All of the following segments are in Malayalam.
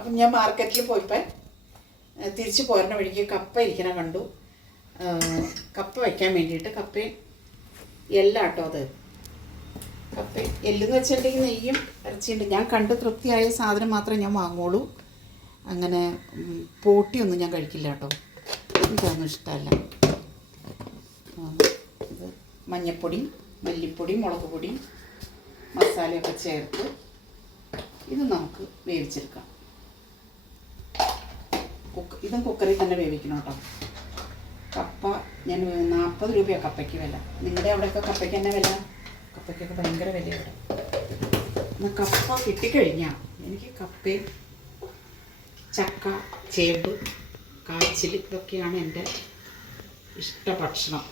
അപ്പം ഞാൻ മാർക്കറ്റിൽ പോയപ്പോൾ തിരിച്ച് പോരുന്ന വഴിക്ക് കപ്പ ഇരിക്കണ കണ്ടു. കപ്പ വയ്ക്കാൻ വേണ്ടിയിട്ട് കപ്പയും എല്ലാട്ടോ അത് കപ്പ എല്ലെന്ന് വെച്ചിട്ടുണ്ടെങ്കിൽ നെയ്യും ഇറച്ചിയുണ്ട്. ഞാൻ കണ്ട് തൃപ്തിയായ സാധനം മാത്രമേ ഞാൻ വാങ്ങുള്ളൂ. അങ്ങനെ പോട്ടിയൊന്നും ഞാൻ കഴിക്കില്ല കേട്ടോ, എനിക്കതൊന്നും ഇഷ്ടമല്ല. ഇത് മഞ്ഞൾപ്പൊടി, മല്ലിപ്പൊടി, മുളക് പൊടി, മസാലയൊക്കെ ചേർത്ത് ഇത് നമുക്ക് വേവിച്ചെടുക്കാം. ഇതും കുക്കറിൽ തന്നെ വേവിക്കണം കേട്ടോ. കപ്പ ഞാൻ 40 രൂപയാണ് കപ്പയ്ക്ക് വില. നിങ്ങളുടെ അവിടെയൊക്കെ കപ്പയ്ക്ക് തന്നെ വില? കപ്പയ്ക്കൊക്കെ ഭയങ്കര വില ഇവിടെ. എന്നാൽ കപ്പ കിട്ടിക്കഴിഞ്ഞാൽ എനിക്ക് കപ്പയും ചക്ക, ചേമ്പ്, കാച്ചിൽ ഇതൊക്കെയാണ് എൻ്റെ ഇഷ്ടഭക്ഷണം.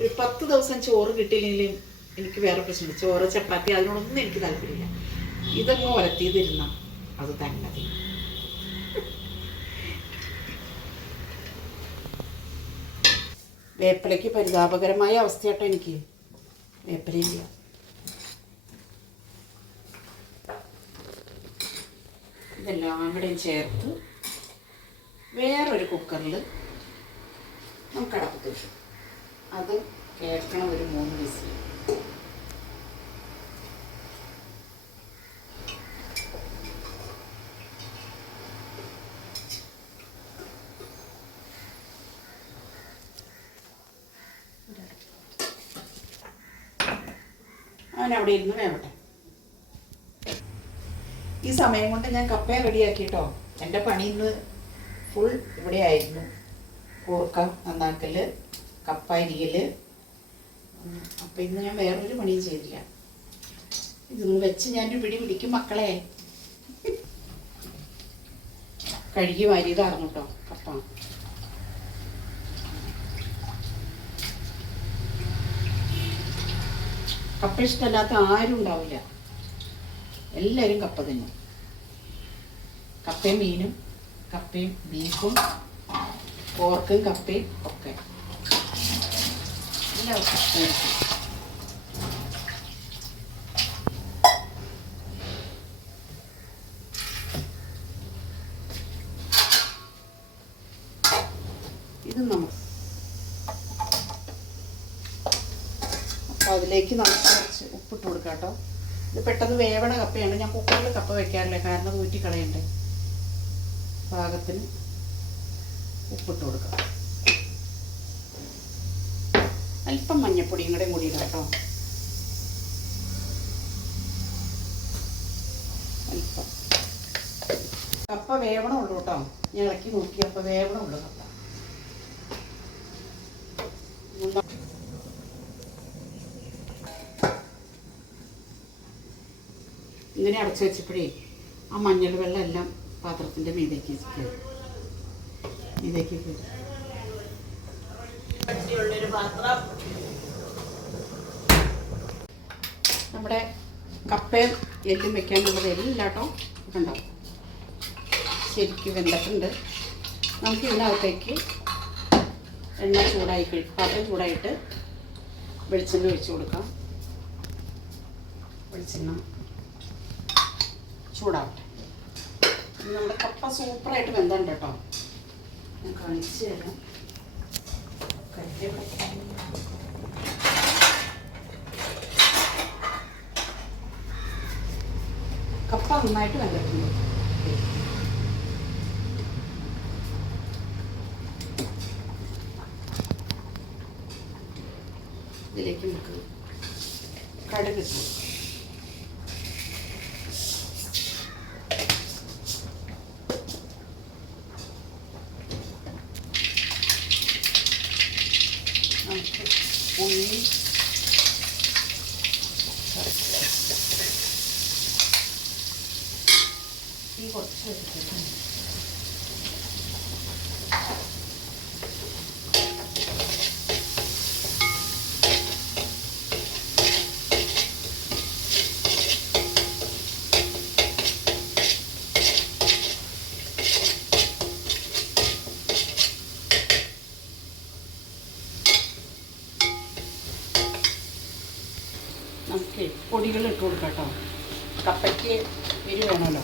ഒരു 10 ദിവസം ചോറ് കിട്ടിയില്ലെങ്കിലും എനിക്ക് വേറെ പ്രശ്നമില്ല. ചോറ്, ചപ്പാത്തി അതിനോടൊന്നും എനിക്ക് താല്പര്യമില്ല. ഇതങ്ങ് ഉലത്തിയതിരുന്ന അത് തന്നെ മതി. വേപ്പിലയ്ക്ക് പരിതാപകരമായ അവസ്ഥയാട്ടോ എനിക്ക്. വേപ്പിലയില്ല. ഇതെല്ലാം കൂടെയും ചേർത്ത് വേറൊരു കുക്കറിൽ നമുക്ക് അടപ്പത്ത് വെച്ചു. അത് കേൾക്കണം ഒരു 3 വിസിൽ. അവനവിടെ ഇരുന്ന് വേവട്ടെ. ഈ സമയം കൊണ്ട് ഞാൻ കപ്പയെ റെഡിയാക്കിട്ടോ. എൻ്റെ പണി ഇന്ന് ഫുൾ ഇവിടെ ആയിരുന്നു. കൂർക്ക നന്നാക്കൽ, കപ്പ അരിയൽ. അപ്പം ഇന്ന് ഞാൻ വേറൊരു പണിയും ചെയ്തില്ല. ഇതൊന്ന് വെച്ച് ഞാനൊരു പിടി പിടിക്കും മക്കളെ. കഴുകി വാരിയതായിരുന്നു കേട്ടോ കപ്പ. കപ്പ ഇഷ്ടമല്ലാത്ത ആരും ഉണ്ടാവില്ല. എല്ലാവരും കപ്പ തിന്നും. കപ്പയും മീനും, കപ്പയും ബീഫും, പോർക്കും കപ്പയും ഒക്കെ എല്ലാവർക്കും ഇഷ്ടമായിരിക്കും. ഇത് നമുക്ക് അപ്പോൾ അതിലേക്ക് നമുക്ക് കുറച്ച് ഉപ്പിട്ട് കൊടുക്കാം കേട്ടോ. ഇത് പെട്ടെന്ന് വേവണ കപ്പയാണ്. ഞാൻ കുക്കറിൽ കപ്പ വെക്കാറില്ല, കാരണം അത് ഊറ്റിക്കളയണ്ടേ. പാകത്തിന് ഉപ്പിട്ട് കൊടുക്കാം. അല്പം മഞ്ഞൾപ്പൊടിയും കൂടെ കൂടി ഇടാം കേട്ടോ. അല്പം. കപ്പ വേവണമുള്ളൂ കേട്ടോ. ഞാൻ ഇളക്കി നോക്കിയപ്പോൾ വേവണമുള്ളൂ കപ്പ. ഇങ്ങനെ അടച്ചു വെച്ചപ്പോഴേ ആ മഞ്ഞൾ വെള്ളം എല്ലാം പാത്രത്തിൻ്റെ മീതേക്ക് കയറി. കട്ടിയുള്ളൊരു പാത്രം. നമ്മുടെ കപ്പയും എല്ലും വെക്കാനുള്ളത് എല്ലാം കേട്ടോ കണ്ടോ, ശരിക്കും വെന്തിട്ടുണ്ട്. നമുക്ക് ഇതിനകത്തേക്ക് എണ്ണ ചൂടായി പാത്രം ചൂടായിട്ട് വെളിച്ചെണ്ണ ഒഴിച്ചു കൊടുക്കാം. വെളിച്ചെണ്ണ ചൂടാവട്ടെ. നമ്മുടെ കപ്പ സൂപ്പറായിട്ട് വെന്തുണ്ട് കേട്ടോ. ഞാൻ കാണിച്ചു തരാം. കപ്പ നന്നായിട്ട് വെന്തിട്ടുണ്ട്. ഇതിലേക്ക് നമുക്ക് കടുക് ഇട്ടു. നമുക്ക് ഉള്ളി, ഈ കുറച്ച് വെച്ചിട്ടുണ്ട്. നമുക്ക് പൊടികൾ ഇട്ട് കൊടുക്കാം കേട്ടോ. കപ്പയ്ക്ക് എരി വേണമല്ലോ.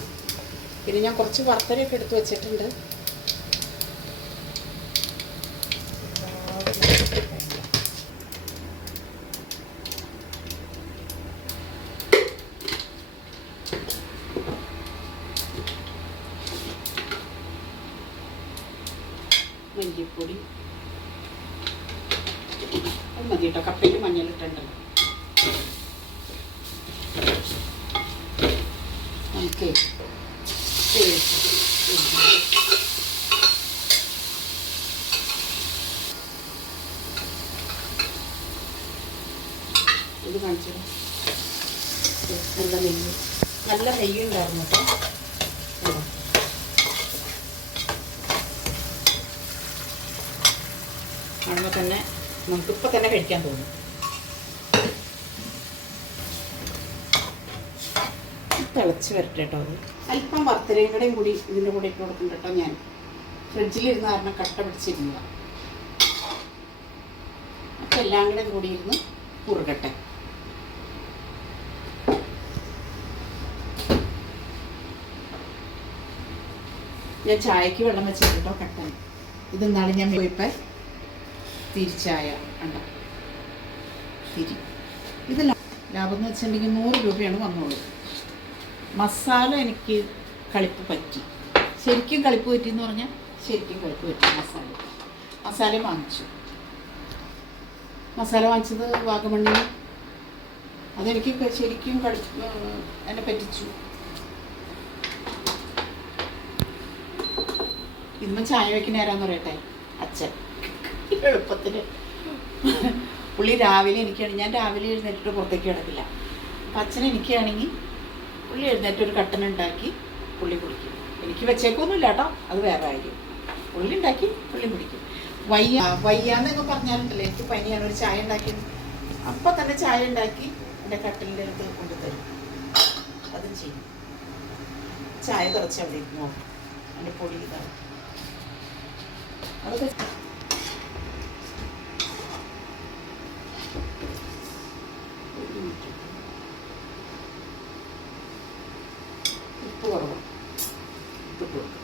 പിന്നെ ഞാൻ കുറച്ച് വറുത്തരയൊക്കെ എടുത്ത് വെച്ചിട്ടുണ്ട്. മല്ലിപ്പൊടി മതി കേട്ടോ, കപ്പയ്ക്ക് മഞ്ഞളിട്ടുണ്ടല്ലോ. നമുക്ക് ഇത് കാണിച്ചത് നല്ല നെയ്യ് ഉണ്ടായിരുന്നു കേട്ടോ. കാണുമ്പോൾ തന്നെ നമുക്കിപ്പോൾ തന്നെ കഴിക്കാൻ തോന്നും. തിളച്ച് വരട്ടെ കേട്ടോ. അത് അല്പം വറുത്തരയും കൂടി ഇതിൻ്റെ കൂടെ ഇട്ട് കൊടുക്കുന്നുണ്ട് കേട്ടോ. ഞാൻ ഫ്രിഡ്ജിലിരുന്ന് കാരണം കട്ട പിടിച്ചിരുന്നതാണ്. അപ്പം എല്ലാം കൂടി ഇരുന്ന് കുറുകട്ടെ. ഞാൻ ചായക്ക് വെള്ളം വെച്ചിട്ട് കേട്ടോ കട്ടൻ. ഇതെന്നാണ് ഞാൻ പോയിപ്പോൾ തിരിച്ചായ ഉണ്ടോ തിരി. ഇത് ലാഭം എന്ന് വെച്ചിട്ടുണ്ടെങ്കിൽ 100 രൂപയാണ് വന്നോളൂ. മസാല എനിക്ക് കളിപ്പ് പറ്റി, ശരിക്കും കളിപ്പ് പറ്റിയെന്ന് പറഞ്ഞാൽ ശരിക്കും കളിപ്പ് പറ്റി. മസാല വാങ്ങിച്ചു. മസാല വാങ്ങിച്ചത് വാഗമണ്ണിൽ. അതെനിക്ക് ശരിക്കും എന്നെ പറ്റിച്ചു. ഇന്നും ചായ വയ്ക്കുന്ന ആരാന്ന് പറയട്ടെ, അച്ഛൻ. എളുപ്പത്തിന് പുള്ളി രാവിലെ എനിക്കാണെങ്കിൽ, ഞാൻ രാവിലെ എഴുന്നേറ്റിട്ട് പുറത്തേക്ക് കിടക്കില്ല. അപ്പം അച്ഛൻ എനിക്കാണെങ്കിൽ പുള്ളി എഴുന്നേറ്റ് ഒരു കട്ടൻ ഉണ്ടാക്കി പുള്ളി കുടിക്കും. എനിക്ക് വെച്ചേക്കൊന്നുമില്ല കേട്ടോ, അത് വേറെ കാര്യം. പുള്ളി ഉണ്ടാക്കി പുള്ളി കുടിക്കും. വയ്യാന്നൊക്കെ പറഞ്ഞാലുണ്ടല്ലോ, എനിക്ക് പനിയാണ്, ഒരു ചായ ഉണ്ടാക്കിയത് അപ്പം തന്നെ ചായ ഉണ്ടാക്കി എൻ്റെ കട്ടലിൻ്റെ അടുത്ത് കൊണ്ടുതരും. അതും ചെയ്യും. ചായ കുറച്ച് അവിടെ ഇരുന്നോ, എൻ്റെ പൊടി ഇതാണ്. അതൊക്കെ ഉപ്പ് കുറവ് ഇട്ട് കൊടുക്കും.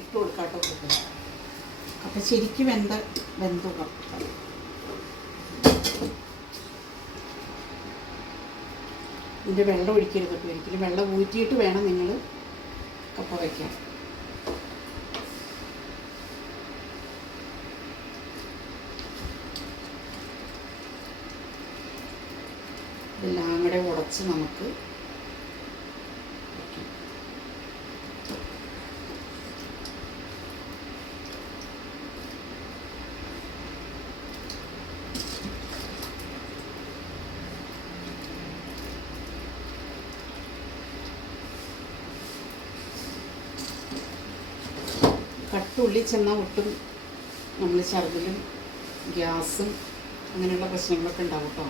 ഇട്ട് കൊടുക്കാട്ടോ. അപ്പം ശരിക്കും വെന്തു കപ്പ. ഇതിൻ്റെ വെള്ളം ഒഴിക്കരുത് കേട്ടോ ഒരിക്കലും. വെള്ളം ഊറ്റിയിട്ട് വേണം നിങ്ങൾ കപ്പ വയ്ക്കാൻ. ഇതെല്ലാം കൂടെ ഉടച്ച് നമുക്ക് കട്ടുള്ളി ചെന്നാൽ ഒട്ടും നമ്മൾ ഛർദിലും ഗ്യാസും അങ്ങനെയുള്ള പ്രശ്നങ്ങളൊക്കെ ഉണ്ടാവും കേട്ടോ.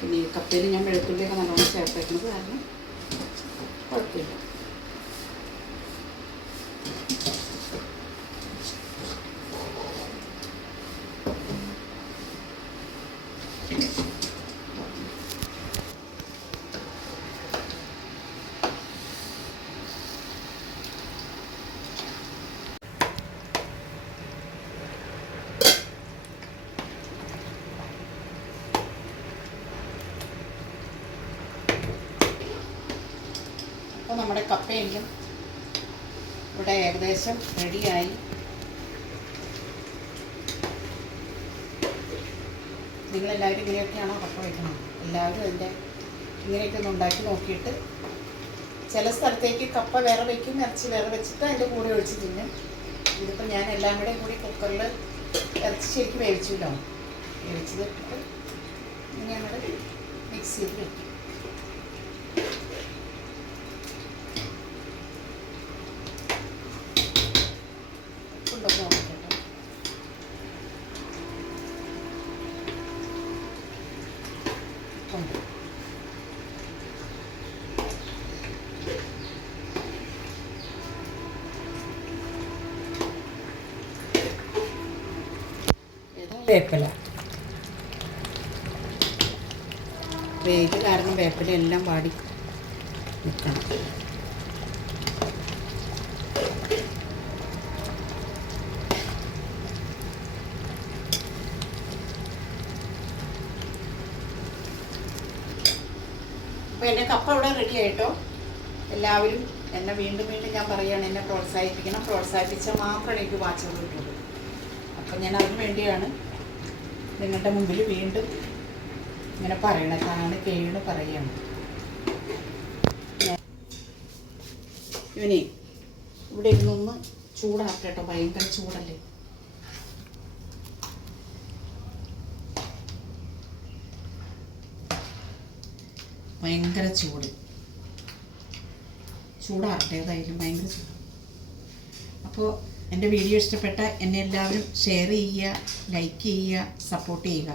പിന്നെ ഈ കപ്പയിൽ ഞാൻ വെളുത്തുള്ളിയൊക്കെ നല്ലോണം ചേർത്തേക്കുന്നത് കാരണം കുഴപ്പമില്ല. അപ്പോൾ നമ്മുടെ കപ്പയെങ്കിലും ഇവിടെ ഏകദേശം റെഡിയായി. നിങ്ങളെല്ലാവരും ഇങ്ങനെയൊക്കെയാണോ കപ്പ വയ്ക്കണം? എല്ലാവരും അതിൻ്റെ ഇങ്ങനെയൊക്കെ ഒന്ന് ഉണ്ടാക്കി നോക്കിയിട്ട്, ചില സ്ഥലത്തേക്ക് കപ്പ വേറെ വയ്ക്കും, ഇറച്ചി വേറെ വെച്ചിട്ട് അതിൻ്റെ കൂടെ ഒഴിച്ച് തിന്നും. ഇതിപ്പോൾ ഞാൻ എല്ലാം കൂടി കുക്കറിൽ ഇറച്ചി ശരിക്കും വേവിച്ചില്ലോ, വേവിച്ചത് ഇട്ടിട്ട് ഇങ്ങനെ അങ്ങോട്ട് മിക്സ് ചെയ്ത് വയ്ക്കും. ഉണ്ട്. വേപ്പില വെയിൽ കാരണം വേപ്പില എല്ലാം വാടി നിൽക്കണം. അപ്പോൾ എൻ്റെ കപ്പ ഇവിടെ റെഡി ആയിട്ടോ. എല്ലാവരും എന്നെ വീണ്ടും വീണ്ടും ഞാൻ പറയുകയാണ്, എന്നെ പ്രോത്സാഹിപ്പിക്കണം. പ്രോത്സാഹിപ്പിച്ചാൽ മാത്രമേ എനിക്ക് വാച്ചുകൾ കിട്ടുള്ളൂ. അപ്പം ഞാൻ അതിന് വേണ്ടിയാണ് നിങ്ങളുടെ മുമ്പിൽ വീണ്ടും ഇങ്ങനെ പറയണത്. കേണ് പറയുകയാണ്. ഇവനെ ഇവിടെ ഇരുന്നൊന്ന് ചൂടാക്കട്ടോ, ഭയങ്കര ചൂടല്ലേ. ഭയങ്കര ചൂടാറട്ടെ, ഏതായാലും ഭയങ്കര ചൂട്. അപ്പോൾ എൻ്റെ വീഡിയോ ഇഷ്ടപ്പെട്ട എന്നെ എല്ലാവരും ഷെയർ ചെയ്യുക, ലൈക്ക് ചെയ്യുക, സപ്പോർട്ട് ചെയ്യുക.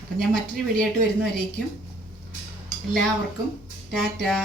അപ്പം ഞാൻ മറ്റൊരു വീഡിയോ ആയിട്ട് വരുന്നവരേക്കും എല്ലാവർക്കും ടാറ്റാ.